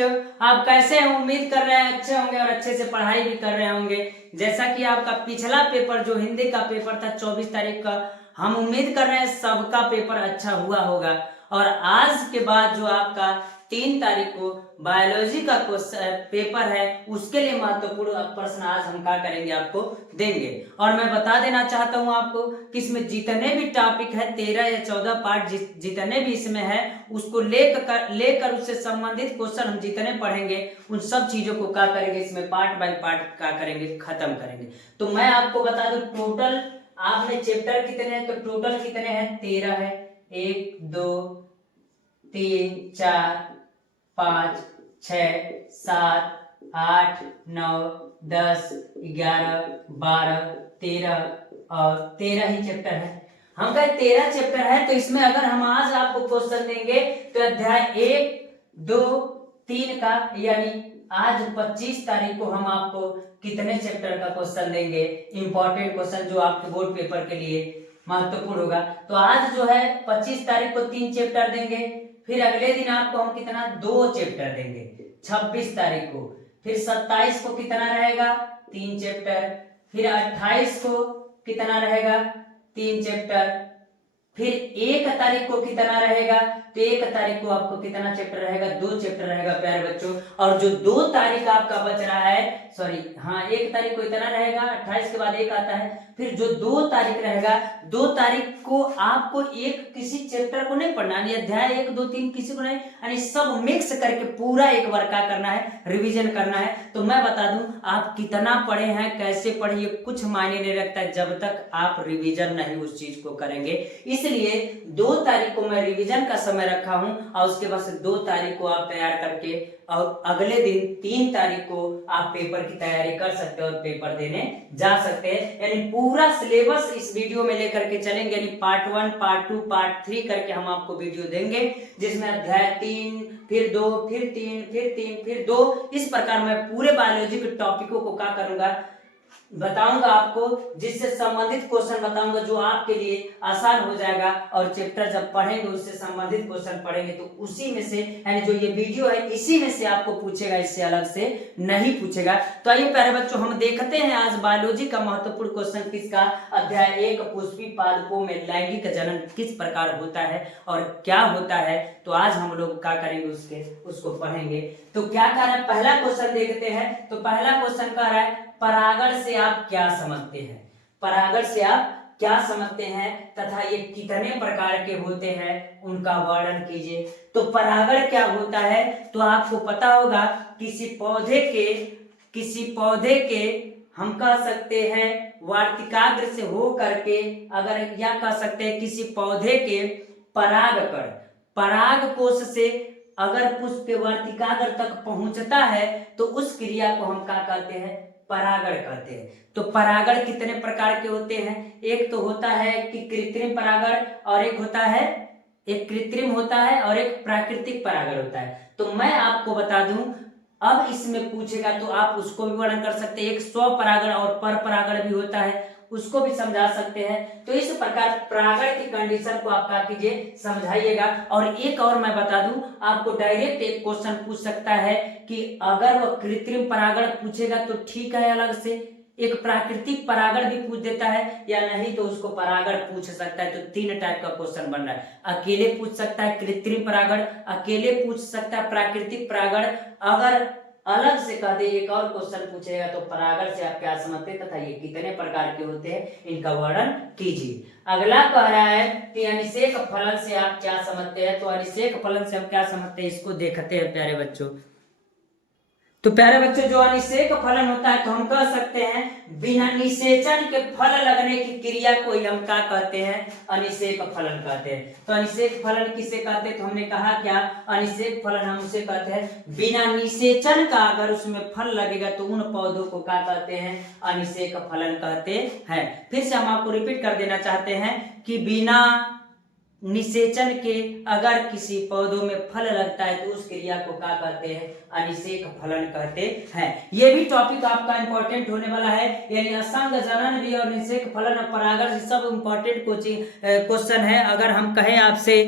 बच्चों, आप कैसे हैं? उम्मीद कर रहे हैं अच्छे होंगे और अच्छे से पढ़ाई भी कर रहे होंगे। जैसा कि आपका पिछला पेपर जो हिंदी का पेपर था 24 तारीख का, हम उम्मीद कर रहे हैं सबका पेपर अच्छा हुआ होगा। और आज के बाद जो आपका 3 तारीख को बायोलॉजी का पेपर है, उसके लिए महत्वपूर्ण प्रश्न आज हम क्या करेंगे, आपको देंगे। और मैं बता देना चाहता हूं आपको कि इसमें जितने भी टॉपिक है 13 या 14 पार्ट जितने भी इसमें है, उसको लेकर उससे संबंधित क्वेश्चन हम जितने पढ़ेंगे उन सब चीजों को क्या करेंगे, इसमें पार्ट बाय पार्ट क्या करेंगे, खत्म करेंगे। तो मैं आपको बता दूं टोटल आपने चैप्टर कितने हैं, तो टोटल कितने हैं, 13 है। 1 2 3 4 5 6 7 8 9 10 11 12 13 और 13 ही चैप्टर है। हम कहे 13 चैप्टर है, तो इसमें अगर हम आज आपको क्वेश्चन देंगे तो अध्याय 1 2 3 का, यानी आज 25 तारीख को हम आपको कितने चैप्टर का क्वेश्चन देंगे, इंपॉर्टेंट क्वेश्चन जो आपके बोर्ड पेपर के लिए महत्वपूर्ण होगा। तो आज जो है 25 तारीख को 3 चैप्टर देंगे, फिर अगले दिन आपको हम कितना 2 चैप्टर देंगे 26 तारीख को, फिर 27 को कितना रहेगा 3 चैप्टर, फिर 28 को कितना रहेगा 3 चैप्टर, फिर 1 तारीख को कितना रहेगा, तो 1 तारीख को आपको कितना चैप्टर रहेगा, 2 चैप्टर रहेगा प्यारे बच्चों। और जो 2 तारीख आपका बच रहा है, सॉरी हाँ 1 तारीख को इतना रहेगा, 28 के बाद 1 आता है, फिर जो 2 तारीख रहेगा, 2 तारीख को आपको एक किसी चैप्टर को नहीं पढ़ना, यानी अध्याय 1 2 3 किसी को नहीं, यानी सब मिक्स करके पूरा एक बार क्या करना है, रिवीजन करना है। तो मैं बता दूं आप कितना पढ़े हैं, कैसे पढ़े, ये कुछ मायने नहीं रखता है जब तक आप रिवीजन नहीं उस चीज को करेंगे। इसलिए 2 तारीख को मैं रिवीजन का समय रखा हूं, और उसके बाद से 2 तारीख को आप तैयार करके और अगले दिन 3 तारीख को आप पेपर की तैयारी कर सकते हो और पेपर देने जा सकते हैं। यानी पूरा सिलेबस इस वीडियो में लेकर के चलेंगे, यानी पार्ट 1 पार्ट 2 पार्ट 3 करके हम आपको वीडियो देंगे, जिसमें अध्याय 3 फिर 2 फिर 3 फिर 3 फिर 2, इस प्रकार मैं पूरे बायोलॉजी के टॉपिकों को क्या करूंगा, बताऊंगा आपको, जिससे संबंधित क्वेश्चन बताऊंगा जो आपके लिए आसान हो जाएगा। और चैप्टर जब पढ़ेंगे उससे संबंधित क्वेश्चन पढ़ेंगे तो उसी में से, यानी जो ये वीडियो है इसी में से आपको पूछेगा, इससे अलग से नहीं पूछेगा। तो आइए प्यारे बच्चों हम देखते हैं आज बायोलॉजी का महत्वपूर्ण क्वेश्चन किसका, अध्याय 1 पुष्पी पादपों में लैंगिक जनन किस प्रकार होता है और क्या होता है। तो आज हम लोग क्या करेंगे, उसको पढ़ेंगे। तो क्या कह रहा है, पहला क्वेश्चन देखते हैं। तो पहला क्वेश्चन कह रहा है परागण से आप क्या समझते हैं, परागण से आप क्या समझते हैं तथा ये कितने प्रकार के होते हैं उनका वर्णन कीजिए। तो परागण क्या होता है, तो आपको पता होगा किसी पौधे के हम कह सकते हैं वार्तिकाग्र से हो करके, अगर या कह सकते हैं किसी पौधे के पराग कोश से अगर पुष्प वार्तिकाग्र तक पहुंचता है तो उस क्रिया को हम क्या कहते हैं, परागण कहते हैं। तो परागण कितने प्रकार के होते हैं, एक तो होता है कि कृत्रिम परागण, और एक होता है, एक कृत्रिम होता है और एक प्राकृतिक परागण होता है। तो मैं आपको बता दूं, अब इसमें पूछेगा तो आप उसको भी वर्णन कर सकते हैं। एक स्वपरागण और परपरागण भी होता है, उसको भी समझा सकते हैं। तो इस प्रकार परागण की कंडीशन को आप क्या कीजिए, समझाइएगा। और एक और मैं बता दूं आपको, डायरेक्ट एक क्वेश्चन पूछ सकता है कि अगर वह कृत्रिम परागण पूछेगा तो ठीक है, अलग से एक प्राकृतिक परागण भी पूछ देता है, या नहीं तो उसको परागण पूछ सकता है। तो 3 टाइप का क्वेश्चन बन रहा है, अकेले पूछ सकता है कृत्रिम परागण, अकेले पूछ सकता है प्राकृतिक परागण, अगर अलग से कह दे एक और क्वेश्चन पूछेगा तो परागण से आप क्या समझते हैं तथा ये कितने प्रकार के होते हैं इनका वर्णन कीजिए। अगला कह रहा है कि अनिषेक फलन से आप क्या समझते हैं। तो अनिषेक फलन से हम क्या समझते हैं, इसको देखते हैं प्यारे बच्चों। तो प्यारे बच्चों जो अनिषेक फलन होता है तो हम कह सकते हैं बिना निषेचन के फल लगने की क्रिया को ही हम क्या कहते हैं, अनिषेक फलन कहते हैं। तो अनिषेक फलन किसे कहते हैं, तो हमने कहा क्या, अनिषेक फलन हम उसे कहते हैं बिना निषेचन का अगर उसमें फल लगेगा तो उन पौधों को क्या कहते हैं, अनिषेक फलन कहते हैं। फिर से हम आपको रिपीट कर देना चाहते हैं कि बिना निषेचन के अगर किसी पौधों में फल लगता है तो उस क्रिया को क्या कहते हैं, अनिषेक फलन कहते हैं। ये भी टॉपिक आपका इंपॉर्टेंट होने वाला है, यानी असंग जनन भी और निषेक फलन और परागण सब इंपॉर्टेंट क्वेश्चन है। अगर हम कहें आपसे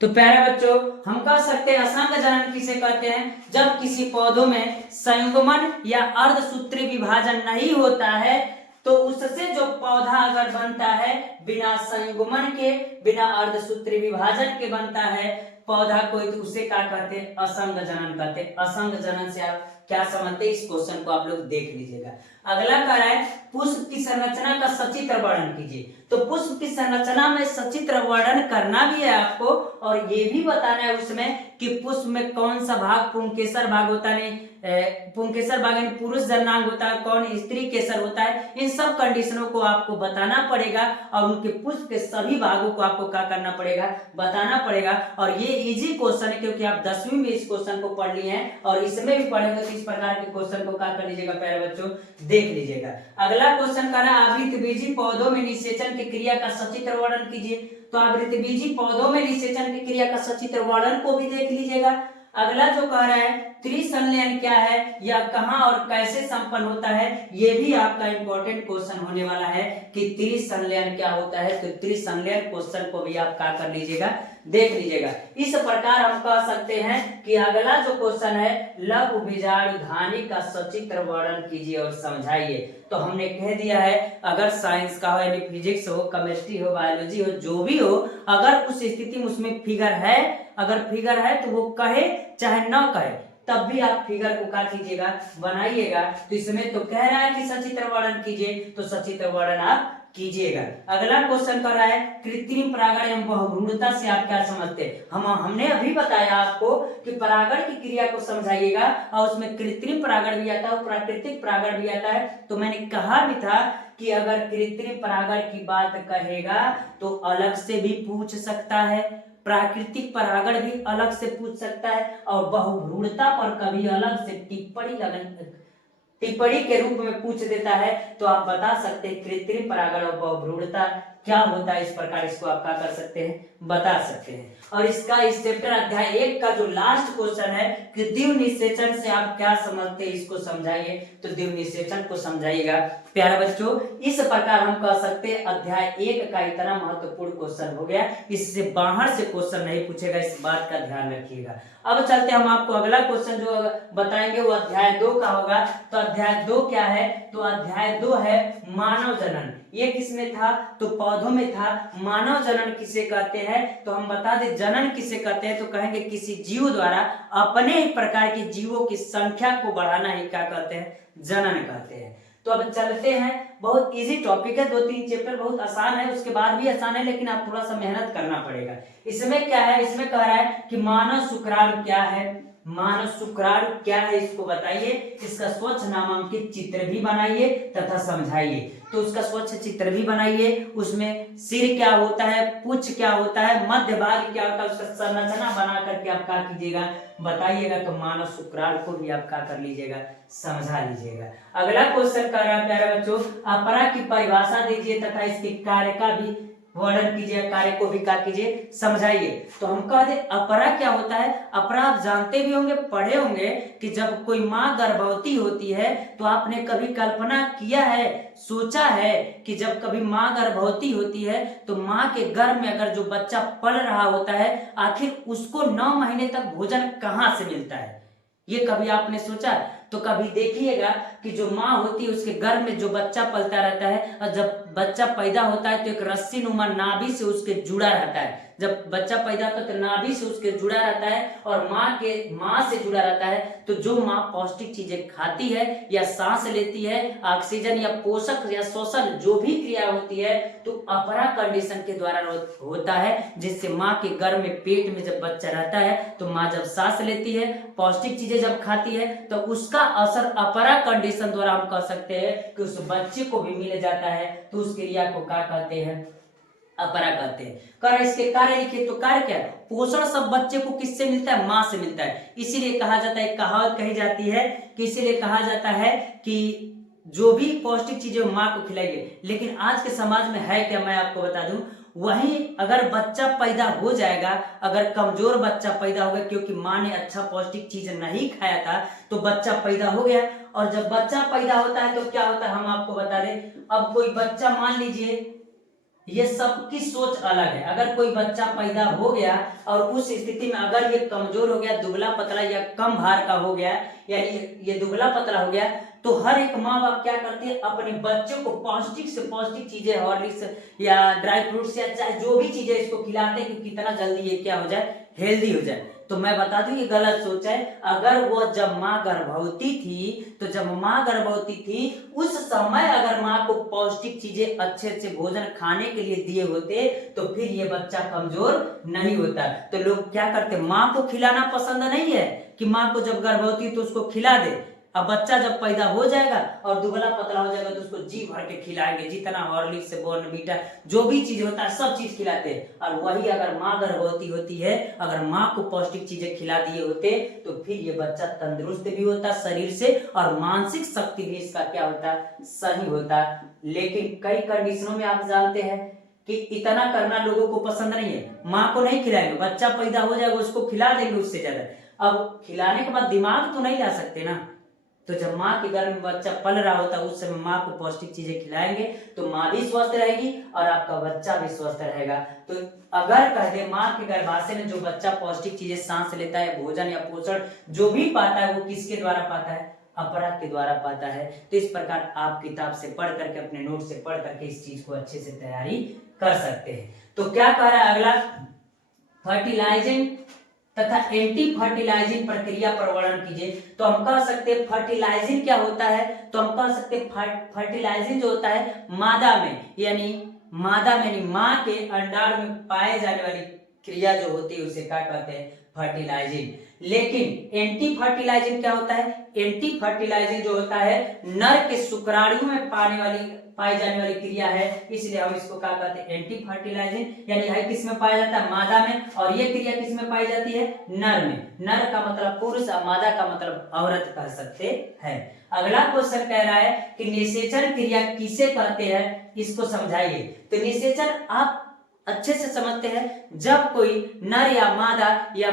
तो प्यारे बच्चों, हम कह सकते हैं असंग जनन किसे कहते हैं? जब किसी पौधों में संयुग्मन या अर्धसूत्री विभाजन नहीं होता है, तो उससे जो पौधा अगर बनता है बिना संयुग्मन के, बिना अर्धसूत्री विभाजन के बनता है पौधा कोई, तो उसे क्या कहते हैं? असंग जनन कहते हैं। असंग जनन से आप क्या समझते हैं? इस क्वेश्चन को आप लोग देख लीजिएगा। अगला कह रहा है पुष्प की संरचना का सचित्र वर्णन कीजिए। तो पुष्प की संरचना में सचित्र वर्णन करना भी है आपको, और ये भी बताना है उसमें कि पुष्प में कौन सा भाग पुंकेसर भाग होता है, पुंकेसर भाग यानी पुरुष जननांग होता है, कौन स्त्री केसर होता है। इन सब कंडीशनों को आपको बताना पड़ेगा, और उनके पुष्प के सभी भागों को आपको क्या करना पड़ेगा? बताना पड़ेगा। और ये इजी क्वेश्चन है, क्योंकि आप 10वीं में इस क्वेश्चन को पढ़ लिए हैं, और इसमें भी पढ़ेंगे, तो इस प्रकार के क्वेश्चन को क्या कर लीजिएगा प्यारे बच्चों? देख लीजिएगा। अगला क्वेश्चन कर रहा है आवृतबीजी पौधों में निषेचन की क्रिया का सचित्र वर्णन कीजिए। तो आवृतबीजी पौधों में निषेचन की क्रिया का सचित्र वर्णन को भी देख लीजिएगा। अगला जो कह रहा है त्रिसंलयन क्या है, या कहां और कैसे संपन्न होता है, ये भी आपका इंपॉर्टेंट क्वेश्चन होने वाला है कि त्रिसंलयन क्या होता है। तो त्रिसंलयन क्वेश्चन को भी आप क्या कर लीजिएगा? देख लीजिएगा। इस प्रकार हम कह सकते हैं कि अगला जो क्वेश्चन है लघु बीजाणुधानी का सचित्र वर्णन कीजिए और समझाइए। तो हमने कह दिया है अगर साइंस का हो यानी फिजिक्स हो, केमिस्ट्री हो, बायोलॉजी हो, जो भी हो, अगर उस स्थिति में उसमें फिगर है, अगर फिगर है तो वो कहे चाहे ना कहे, तब भी आप फिगर को क्या कीजिएगा? बनाइएगा। तो इसमें तो कह रहा है कि सचित्र वर्णन कीजिए, तो सचित्र वर्णन आप कीजिएगा। अगला क्वेश्चन कर रहा है कृत्रिम परागण एवं बहुभ्रूणता से आप क्या समझते हैं? हमने अभी बताया आपको कि परागण की क्रिया को समझाइएगा, और उसमें कृत्रिम परागण भी आता है और प्राकृतिक परागण भी आता है। तो मैंने कहा भी था कि अगर कृत्रिम परागण की बात कहेगा तो अलग से भी पूछ सकता है, प्राकृतिक परागण भी अलग से पूछ सकता है, और बहुभ्रूणता पर कभी अलग से टिप्पणी के रूप में पूछ देता है। तो आप बता सकते हैं कृत्रिम परागण और बहुभ्रूणता क्या होता है। इस प्रकार इसको आप क्या कर सकते हैं? बता सकते हैं। और इसका इस चैप्टर अध्याय 1 का जो लास्ट क्वेश्चन है कि द्विव निषेचन से आप क्या समझते हैं, इसको समझाइए। तो द्विव निषेचन को समझाइएगा प्यारे बच्चों। इस प्रकार हम कह सकते हैं अध्याय 1 का इतना महत्वपूर्ण क्वेश्चन हो गया, इससे बाहर से क्वेश्चन नहीं पूछेगा, इस बात का ध्यान रखिएगा। अब चलते हम आपको अगला क्वेश्चन जो बताएंगे वो अध्याय 2 का होगा। तो अध्याय 2 क्या है? तो अध्याय 2 है मानव जनन। ये किसमें था? तो पौधों में था। मानव जनन किसे कहते हैं? तो हम बता दें जनन किसे कहते हैं, तो कहेंगे किसी जीव द्वारा अपने ही प्रकार के जीवों की संख्या को बढ़ाना ही क्या कहते हैं? जनन कहते हैं। तो अब चलते हैं, बहुत इजी टॉपिक है, 2-3 चैप्टर बहुत आसान है, उसके बाद भी आसान है, लेकिन आप थोड़ा सा मेहनत करना पड़ेगा। इसमें क्या है? इसमें कह रहा है कि मानव शुक्राणु क्या है, मानव शुक्राणु क्या है इसको बताइए, इसका स्वच्छ नामांकित चित्र भी बनाइए तथा समझाइए। तो उसका स्वच्छ चित्र भी बनाइए, उसमें सिर क्या होता है, पुच्छ क्या होता है, मध्य भाग क्या होता है, उसका संरचना बना करके आप क्या कीजिएगा? बताइएगा। तो मानव शुक्राणु को भी आप क्या कर लीजिएगा? समझा लीजिएगा। अगला क्वेश्चन कर रहा है प्यारे बच्चों अपरा की परिभाषा दीजिए तथा इसके कार्य का भी वर्णन कीजिए, कार्य को भी क्या कीजिए? समझाइए। तो हम कह दे अपरा क्या होता है? अपरा आप जानते भी होंगे, पढ़े होंगे कि जब कोई माँ गर्भवती होती है तो आपने कभी कल्पना किया है, सोचा है कि जब कभी माँ गर्भवती होती है तो माँ के गर्भ में अगर जो बच्चा पल रहा होता है आखिर उसको 9 महीने तक भोजन कहाँ से मिलता है? ये कभी आपने सोचा? तो कभी देखिएगा कि जो माँ होती है उसके गर्भ में जो बच्चा पलता रहता है, और जब बच्चा पैदा होता है तो एक रस्सी नुमा नाभि से उसके जुड़ा रहता है। जब बच्चा पैदा होता है तो नाभि से उसके जुड़ा रहता है और माँ से जुड़ा रहता है। तो जो माँ पौष्टिक चीजें खाती है या सांस लेती है, ऑक्सीजन या पोषक या श्वसन जो भी क्रिया होती है तो अपरा कंडीशन के द्वारा होता है, जिससे माँ के गर्भ में पेट में जब बच्चा रहता है तो माँ जब सांस लेती है, पौष्टिक चीजें जब खाती है तो उसका असर अपरा कंडीशन द्वारा हम कह सकते हैं कि उस बच्चे को भी मिल जाता है। तो उस क्रिया को क्या कहते हैं? अपरा कहते हैं। कर इसके कार्य लिखिए। तो कार्य क्या है? पोषण सब बच्चे को किससे मिलता है? माँ से मिलता है। इसीलिए कहा जाता है, कहावत कही जाती है कि इसीलिए कहा जाता है कि जो भी पौष्टिक चीजें माँ को खिलाइए। लेकिन आज के समाज में है क्या, मैं आपको बता दूं, वहीं अगर बच्चा पैदा हो जाएगा, अगर कमजोर बच्चा पैदा हो गया क्योंकि माँ ने अच्छा पौष्टिक चीज नहीं खाया था, तो बच्चा पैदा हो गया, और जब बच्चा पैदा होता है तो क्या होता है हम आपको बता दें। अब कोई बच्चा मान लीजिए ये सबकी सोच अलग है। अगर कोई बच्चा पैदा हो गया और उस स्थिति में अगर ये कमजोर हो गया, दुबला पतला या कम भार का हो गया, या ये दुबला पतला हो गया, तो हर एक माँ बाप क्या करते हैं, अपने बच्चों को पौष्टिक से पौष्टिक चीजें, हॉर्लिक्स या ड्राई फ्रूट्स या चाहे जो भी चीजें इसको खिलाते हैं कि कितना जल्दी ये क्या हो जाए, हेल्दी हो जाए। तो मैं बता दूं ये गलत सोच है। अगर वो जब माँ गर्भवती थी, तो जब माँ गर्भवती थी उस समय अगर माँ को पौष्टिक चीजें अच्छे अच्छे भोजन खाने के लिए दिए होते तो फिर ये बच्चा कमजोर नहीं होता। तो लोग क्या करते, माँ को खिलाना पसंद नहीं है कि माँ को जब गर्भवती तो उसको खिला दे। अब बच्चा जब पैदा हो जाएगा और दुबला पतला हो जाएगा तो उसको जी भर के खिलाएंगे, जितना हॉर्लिक्स से बॉर्नवीटा जो भी चीज होता है सब चीज खिलाते हैं। और वही अगर माँ गर्भवती होती है, अगर माँ को पौष्टिक चीजें खिला दिए होते तो फिर ये बच्चा तंदुरुस्त भी होता शरीर से और मानसिक शक्ति भी इसका क्या होता, सही होता। लेकिन कई कंडीशनों में आप जानते हैं कि इतना करना लोगों को पसंद नहीं है। माँ को नहीं खिलाएंगे, बच्चा पैदा हो जाएगा उसको खिला देंगे उससे ज्यादा। अब खिलाने के बाद दिमाग तो नहीं ला सकते ना, तो जब माँ के गर्भ में बच्चा पल रहा होता है उस समय माँ को पौष्टिक चीजें खिलाएंगे तो माँ भी स्वस्थ रहेगी और आपका बच्चा भी स्वस्थ रहेगा। तो अगर कह दे माँ के गर्भाशय में जो बच्चा पौष्टिक चीजें सांस लेता है, भोजन या पोषण जो भी पाता है वो किसके द्वारा पाता है, अपरा के द्वारा पाता है। तो इस प्रकार आप किताब से पढ़ करके, अपने नोट से पढ़ करके इस चीज को अच्छे से तैयारी कर सकते हैं। तो क्या कह रहा है अगला, फर्टिलाइजिंग तथा एंटी फर्टिलाइजिंग प्रक्रिया पर वर्णन कीजिए। तो हम कह सकते हैं फर्टिलाइजिंग क्या होता है, तो हम कह सकते हैं फर्टिलाइजिंग जो होता है मादा में यानी माँ के अंडार में पाए जाने वाली क्रिया जो होती है उसे क्या कहते हैं, फर्टिलाइजिंग। लेकिन एंटी फर्टिलाइजिंग क्या होता है, एंटी फर्टिलाइजिंग जो होता है नर के शुक्राणु में पाई जाने वाली क्रिया है, इसलिए हम इसको क्या कहते हैं, एंटी फर्टिलाइजिंग। यानी है किस में पाया जाता है, मादा में, और ये क्रिया किस में पाई जाती है, नर में। नर का मतलब पुरुष और मादा का मतलब औरत कह सकते हैं। अगला क्वेश्चन कह रहा है कि निषेचन क्रिया किसे कहते हैं, इसको समझाइए। तो निषेचन आप अच्छे से समझते हैं, जब कोई नर या मादा या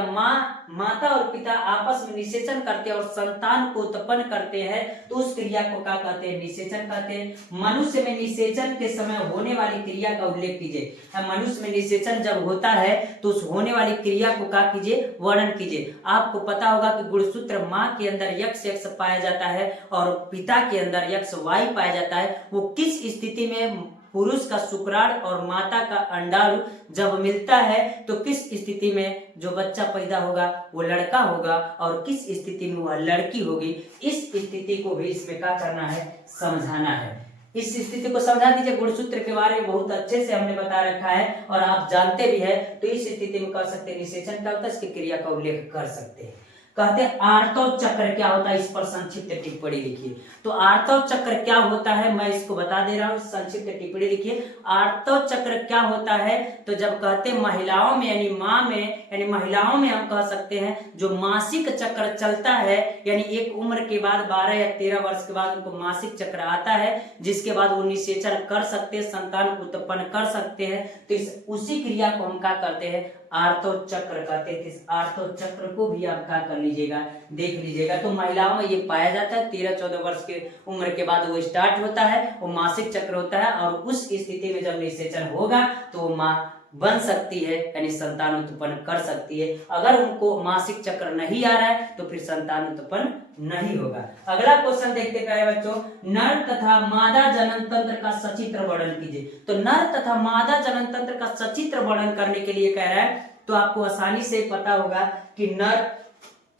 माता और पिता आपस में निषेचन करते हैं और संतान को उत्पन्न करते हैं तो उस क्रिया को क्या कहते हैं, निषेचन कहते हैं। मनुष्य में निषेचन के समय होने वाली क्रिया का उल्लेख कीजिए। मनुष्य में निषेचन जब होता है तो उस होने वाली क्रिया को क्या कीजिए, वर्णन कीजिए। आपको पता होगा कि गुणसूत्र माँ के अंदर XX पाया जाता है और पिता के अंदर XY पाया जाता है। वो किस स्थिति में पुरुष का शुक्राणु और माता का अंडाणु जब मिलता है तो किस स्थिति में जो बच्चा पैदा होगा वो लड़का होगा और किस स्थिति में वह लड़की होगी, इस स्थिति को भी इसमें क्या करना है, समझाना है। इस स्थिति को समझा दीजिए। गुणसूत्र के बारे में बहुत अच्छे से हमने बता रखा है और आप जानते भी है। तो इस स्थिति में कर सकते हैं निषेचन क्या होता है, इसकी क्रिया का उल्लेख कर सकते हैं। कहते हैं आर्तव चक्र क्या होता है, इस पर संक्षिप्त टिप्पणी लिखिए। तो आर्तव चक्र क्या होता है मैं इसको बता दे रहा हूं, संक्षिप्त टिप्पणी लिखिए। आर्तव चक्र क्या होता है, तो जब कहते हैं महिलाओं में यानी माँ में यानी महिलाओं में हम कह सकते हैं जो मासिक चक्र चलता है, यानी एक उम्र के बाद 12 या 13 वर्ष के बाद उनको मासिक चक्र आता है, जिसके बाद वो निषेचन कर सकते हैं, संतान उत्पन्न कर सकते हैं। तो उसी क्रिया को हम क्या करते हैं, आर्तव चक्र कहते हैं। इस आर्तव चक्र को भी आप क्या कर लीजिएगा, देख लीजिएगा। तो महिलाओं में ये पाया जाता है 13-14 वर्ष की उम्र के बाद वो स्टार्ट होता है, वो मासिक चक्र होता है और उस स्थिति में जब निषेचन होगा तो वो माँ बन सकती है यानी संतान उत्पन्न कर सकती है। अगर उनको मासिक चक्र नहीं आ रहा है तो फिर संतान उत्पन्न नहीं होगा। अगला क्वेश्चन देखते प्यारे बच्चों, नर तथा मादा जनन तंत्र का सचित्र वर्णन कीजिए। तो नर तथा मादा जनन तंत्र का सचित्र वर्णन करने के लिए कह रहा है, तो आपको आसानी से पता होगा कि नर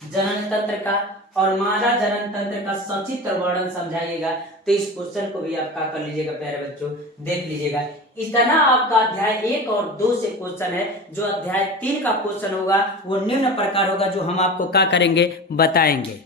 जनन तंत्र का और मादा जनन तंत्र का सचित्र वर्णन समझाइएगा। तो इस क्वेश्चन को भी आप क्या कर लीजिएगा प्यारे बच्चों, देख लीजिएगा। इतना आपका अध्याय 1 और 2 से क्वेश्चन है। जो अध्याय 3 का क्वेश्चन होगा वो निम्न प्रकार होगा, जो हम आपको क्या करेंगे, बताएंगे।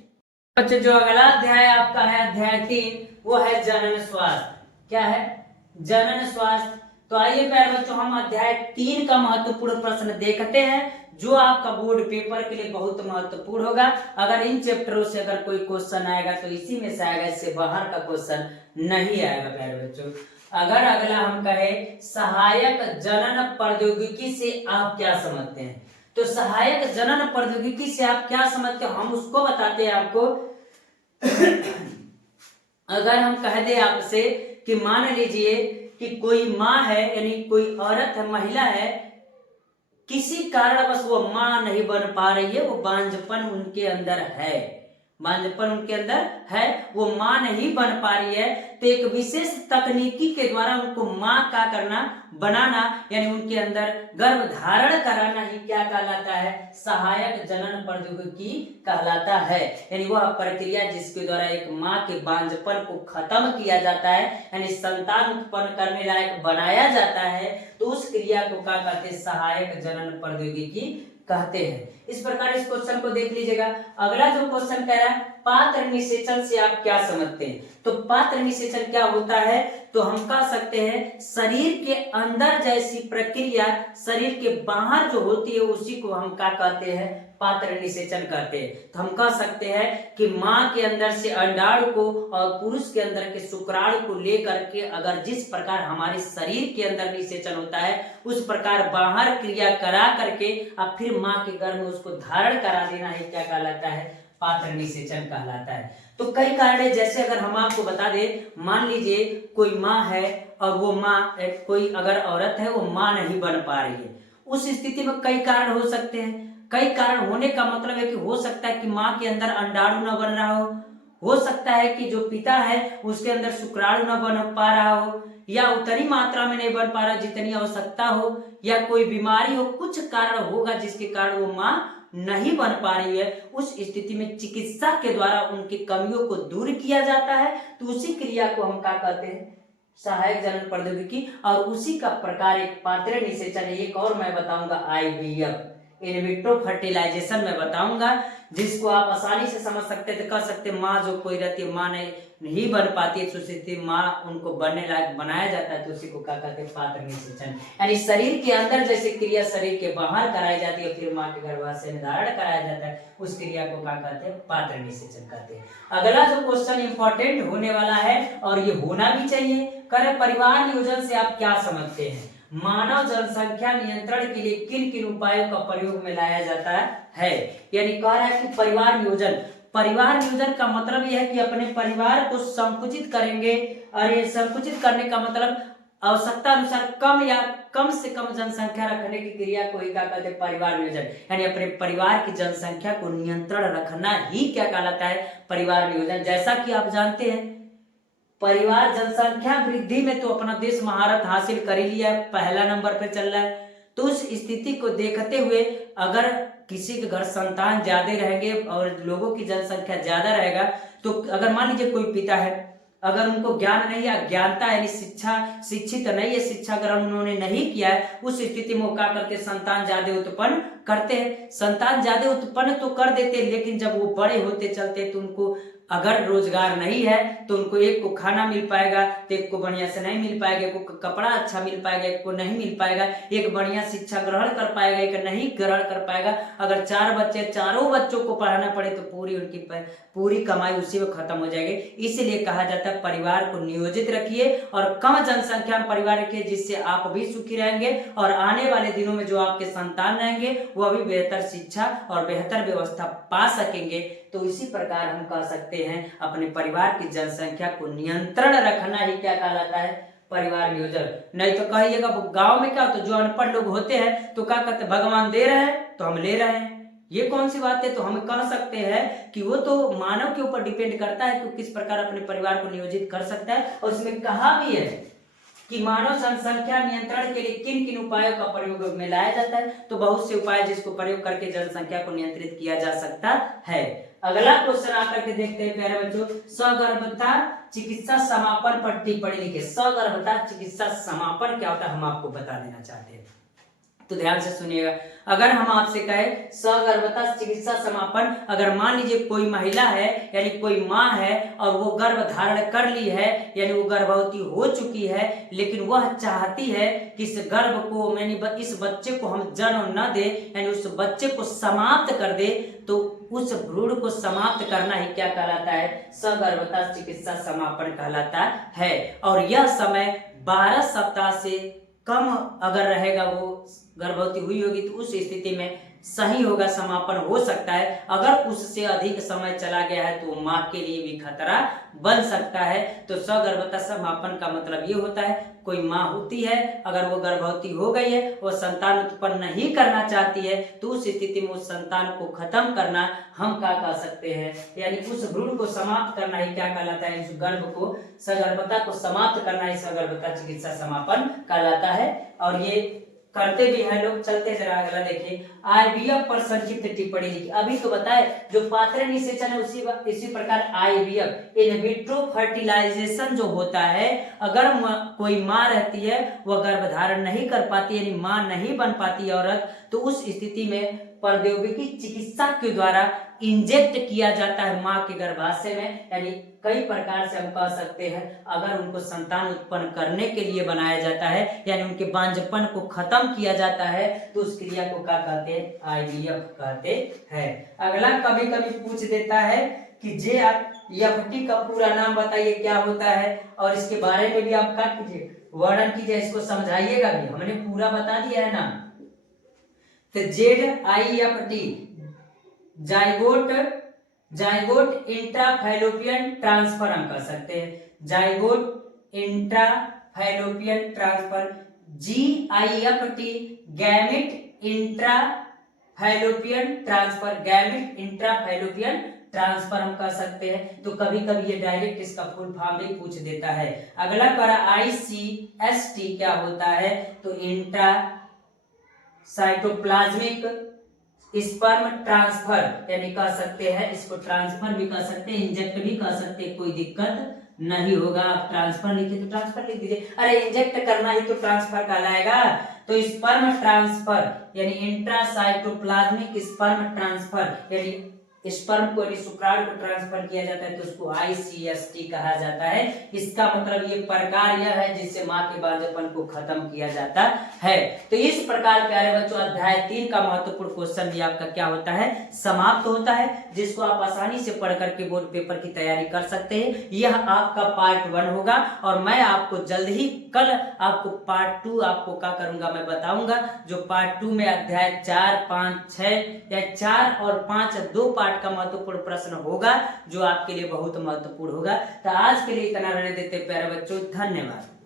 बच्चों जो अगला अध्याय आपका है अध्याय 3, वो है जनन स्वास्थ्य। क्या है, जनन स्वास्थ्य। तो आइए प्यारे बच्चों हम अध्याय 3 का महत्वपूर्ण प्रश्न देखते हैं, जो आपका बोर्ड पेपर के लिए बहुत महत्वपूर्ण होगा। अगर इन चैप्टरों से अगर कोई क्वेश्चन आएगा तो इसी में से आएगा, इससे बाहर का क्वेश्चन नहीं आएगा प्यारे बच्चों। अगर अगला हम कहे सहायक जनन प्रौद्योगिकी से आप क्या समझते हैं, तो सहायक जनन प्रौद्योगिकी से आप क्या समझते हो, हम उसको बताते हैं आपको। अगर हम कह दे आपसे कि मान लीजिए कि कोई माँ है यानी कोई औरत है, महिला है, किसी कारणवश वो माँ नहीं बन पा रही है, वो बांझपन उनके अंदर है, बांझपन उनके अंदर है, वो माँ नहीं बन पा रही है, तो एक विशेष तकनीकी के द्वारा उनको माँ का करना, बनाना, यानी उनके अंदर गर्भ धारण कराना ही क्या कहलाता है? सहायक जनन प्रौद्योगिकी कहलाता है। यानी वह प्रक्रिया जिसके द्वारा एक माँ के बांझपन को खत्म किया जाता है, यानी संतान उत्पन्न करने लायक बनाया जाता है, तो उस क्रिया को क्या कहते हैं? सहायक जनन प्रौद्योगिकी कहते हैं। इस प्रकार इस क्वेश्चन को देख लीजिएगा। अगला जो क्वेश्चन कह रहा है पात्र निषेचन से आप क्या समझते हैं? तो पात्र निषेचन क्या होता है? तो हम कह सकते हैं शरीर के अंदर जैसी प्रक्रिया शरीर के बाहर जो होती है उसी को हम क्या कहते हैं? पात्र निषेचन कहते हैं। तो हम कह सकते हैं कि माँ के अंदर से अंडाणु को और पुरुष के अंदर के शुक्राणु को लेकर के अगर जिस प्रकार हमारे शरीर के अंदर निषेचन होता है उस प्रकार बाहर क्रिया करा करके अब फिर माँ के गर्भ में उसको धारण करा देना ही क्या कहलाता है? पात्र निषेचन कहलाता है। तो कई कारण है, जैसे अगर हम आपको बता दें, मान लीजिए कोई माँ है और वो माँ कोई अगर औरत है वो माँ नहीं बन पा रही है, उस स्थिति में कई कारण हो सकते हैं। कई कारण होने का मतलब है कि हो सकता है कि माँ के अंदर अंडाणु न बन रहा हो सकता है कि जो पिता है उसके अंदर शुक्राणु न बन पा रहा हो, या उतनी मात्रा में नहीं बन पा रहा जितनी आवश्यकता हो, या कोई बीमारी हो, कुछ कारण होगा जिसके कारण वो माँ नहीं बन पा रही है। उस स्थिति में चिकित्सा के द्वारा उनकी कमियों को दूर किया जाता है, तो उसी क्रिया को हम क्या कहते हैं? सहायक जनन प्रौद्योगिकी। और उसी का प्रकार एक पात्र निषेचन है, एक और मैं बताऊंगा IVF, इन विट्रो फर्टिलाइजेशन में बताऊंगा, जिसको आप आसानी से समझ सकते थे, कर सकते। माँ जो कोई रहती है, माँ नहीं बन पाती है, तो स्थिति माँ उनको बनने लायक बनाया जाता है, तो उसी को क्या कहते हैं? पात्र निषेचन। यानी शरीर के अंदर जैसे क्रिया शरीर के बाहर कराई जाती है फिर माँ के गर्भाशय में धारण कराया जाता है, उस क्रिया को क्या कहते हैं? पात्र निषेचन कहते हैं। अगला जो क्वेश्चन इंपॉर्टेंट होने वाला है और ये होना भी चाहिए, कर परिवार नियोजन से आप क्या समझते हैं? मानव जनसंख्या नियंत्रण के लिए किन किन उपायों का प्रयोग में लाया जाता है? यानी कह रहा है कि परिवार नियोजन। परिवार नियोजन का मतलब यह है कि अपने परिवार को संकुचित करेंगे, और ये संकुचित करने का मतलब आवश्यकता अनुसार कम या कम से कम जनसंख्या रखने की क्रिया को ही क्या कहते हैं? परिवार नियोजन। यानी अपने परिवार की जनसंख्या को नियंत्रण रखना ही क्या कहलाता है? परिवार नियोजन। जैसा कि आप जानते हैं परिवार जनसंख्या वृद्धि में तो अपना देश महारत हासिल कर ही लिया है, पहला नंबर पे चल रहा है। तो उस स्थिति को देखते हुए अगर किसी के घर संतान ज्यादा रहेंगे और लोगों की जनसंख्या ज्यादा रहेगा, तो अगर मान लीजिए कोई पिता है, अगर उनको ज्ञान नहीं है, अज्ञानता यानी शिक्षित नहीं है, शिक्षा ग्रहण उन्होंने नहीं किया है, उस स्थिति में वो क्या करते? संतान ज्यादा उत्पन्न करते हैं। संतान ज्यादा उत्पन्न तो कर देते हैं, लेकिन जब वो बड़े होते चलते तो उनको अगर रोजगार नहीं है तो उनको एक को खाना मिल पाएगा तो एक को बढ़िया से नहीं मिल पाएगा, एक को कपड़ा अच्छा मिल पाएगा, एक को नहीं मिल पाएगा, एक बढ़िया शिक्षा ग्रहण कर पाएगा, एक नहीं ग्रहण कर पाएगा। अगर 4 बच्चे, चारों बच्चों को पढ़ाना पड़े तो पूरी उनकी पूरी कमाई उसी में खत्म हो जाएगी। इसीलिए कहा जाता है परिवार को नियोजित रखिए और कम जनसंख्या में परिवार रखिए, जिससे आप भी सुखी रहेंगे और आने वाले दिनों में जो आपके संतान रहेंगे वह भी बेहतर शिक्षा और बेहतर व्यवस्था पा सकेंगे। तो इसी प्रकार हम कह सकते हैं अपने परिवार की जनसंख्या को नियंत्रण रखना ही क्या कहलाता है? परिवार नियोजन। नहीं तो कहिएगा गांव में क्या होता है, जो अनपढ़ लोग होते हैं तो क्या कहते हैं? भगवान दे रहे हैं तो हम ले रहे हैं, ये कौन सी बात है? तो हम कह सकते हैं कि वो तो मानव के ऊपर डिपेंड करता है कि किस प्रकार अपने परिवार को नियोजित कर सकता है। और इसमें कहा भी है कि मानव जनसंख्या नियंत्रण के लिए किन किन उपायों का प्रयोग में लाया जाता है, तो बहुत से उपाय जिसको प्रयोग करके जनसंख्या को नियंत्रित किया जा सकता है। अगला क्वेश्चन आकर के देखते हैं प्यारे बच्चों, सगर्भता चिकित्सा समापन पर टिप्पणी लिखिए। सगर्भता चिकित्सा समापन क्या होता है हम आपको बता देना चाहते हैं, तो ध्यान से सुनिएगा। अगर हम आपसे कहें सगर्भता चिकित्सा समापन, अगर मान लीजिए कोई महिला है यानी कोई माँ है और वो गर्भ धारण कर ली है यानी वो गर्भवती हो चुकी है, लेकिन वह चाहती है कि इस गर्भ को यानी इस बच्चे को हम जन्म न दे यानी उस बच्चे को समाप्त कर दे, तो उस भ्रूण को समाप्त करना ही क्या कहलाता है? सगर्भता चिकित्सा समापन कहलाता है। और यह समय 12 सप्ताह से कम अगर रहेगा, वो गर्भवती हुई होगी तो उस स्थिति में सही होगा, समापन हो सकता है। अगर उससे अधिक समय चला गया है तो माँ के लिए भी खतरा बन सकता है। तो सगर्भता समापन का मतलब ये होता है, कोई माँ होती है, अगर वो गर्भवती हो गई है, वो संतान उत्पन्न नहीं करना चाहती है, तो उस स्थिति में उस संतान को खत्म करना हम क्या कह सकते हैं, यानी उस भ्रूण को समाप्त करना ही क्या कहलाता है, इस गर्भ को, सगर्भता को समाप्त करना ही सगर्भता चिकित्सा समापन कहलाता है। और ये करते भी हैं लोग। चलते जरा अगला देखिए, आईवीएफ पर संक्षिप्त टिप्पणी लिखी। अभी तो बताए जो पात्र निषेचन है इसी प्रकार आईवीएफ इन विट्रो फर्टिलाइजेशन जो होता है, अगर कोई माँ रहती है वह गर्भधारण नहीं कर पाती, यानी माँ नहीं बन पाती औरत, तो उस स्थिति में प्रौद्योगिकी चिकित्सा के द्वारा इंजेक्ट किया जाता है माँ के गर्भाशय में, यानी कई प्रकार से हम कह सकते हैं अगर उनको संतान उत्पन्न करने के लिए बनाया जाता है, यानी उनके बांझपन को खत्म किया जाता है, तो उस क्रिया को क्या कहते हैं, आईवीएफ कहते हैं। अगला कभी कभी पूछ देता है कि जेआरएफटी का पूरा नाम बताइए क्या होता है, और इसके बारे में भी आप क्या कीजिए, वर्णन कीजिए, इसको समझाइएगा भी, हमने पूरा बता दिया है ना। तो जेडआईएफटी जाइगोट इंट्राफैलोपियन ट्रांसफर हम कह सकते हैं, zygote intrafallopian transfer. GIFT gamete intrafallopian transfer, gamete intrafallopian transfer हम कह सकते हैं। तो कभी कभी ये डायरेक्ट इसका फुल फॉर्म भी पूछ देता है। अगला करा आईसीएसटी क्या होता है, तो इंट्रा साइटोप्लाज्मिक स्पर्म ट्रांसफर, यानी कह सकते हैं इसको ट्रांसफर भी कह सकते हैं, इंजेक्ट भी कह सकते हैं, कोई दिक्कत नहीं होगा। आप ट्रांसफर लिखे तो ट्रांसफर लिख दीजिए, अरे इंजेक्ट करना ही तो ट्रांसफर कहलाएगा। तो स्पर्म ट्रांसफर यानी इंट्रासाइटोप्लाज्मिक स्पर्म ट्रांसफर, यानी स्पर्म को यानी शुक्राणु को ट्रांसफर किया जाता है, तो उसको आईसीएसटी कहा जाता है। इसका मतलब ये प्रकार यह है जिससे माँ के बांझपन को खत्म किया जाता है। तो इस प्रकार प्यारे बच्चों अध्याय 3 का महत्वपूर्ण क्वेश्चन भी आपका क्या होता है, समाप्त होता है, जिसको आप आसानी से पढ़ करके बोर्ड पेपर की तैयारी कर सकते हैं। यह आपका पार्ट 1 होगा, और मैं आपको जल्द ही कल आपको पार्ट 2 आपको क्या करूंगा मैं बताऊंगा, जो पार्ट 2 में अध्याय 4, 5, 6 या 4 और 5 दो पार्ट का महत्वपूर्ण प्रश्न होगा, जो आपके लिए बहुत महत्वपूर्ण होगा। तो आज के लिए इतना रहने देते प्यारे बच्चों, धन्यवाद।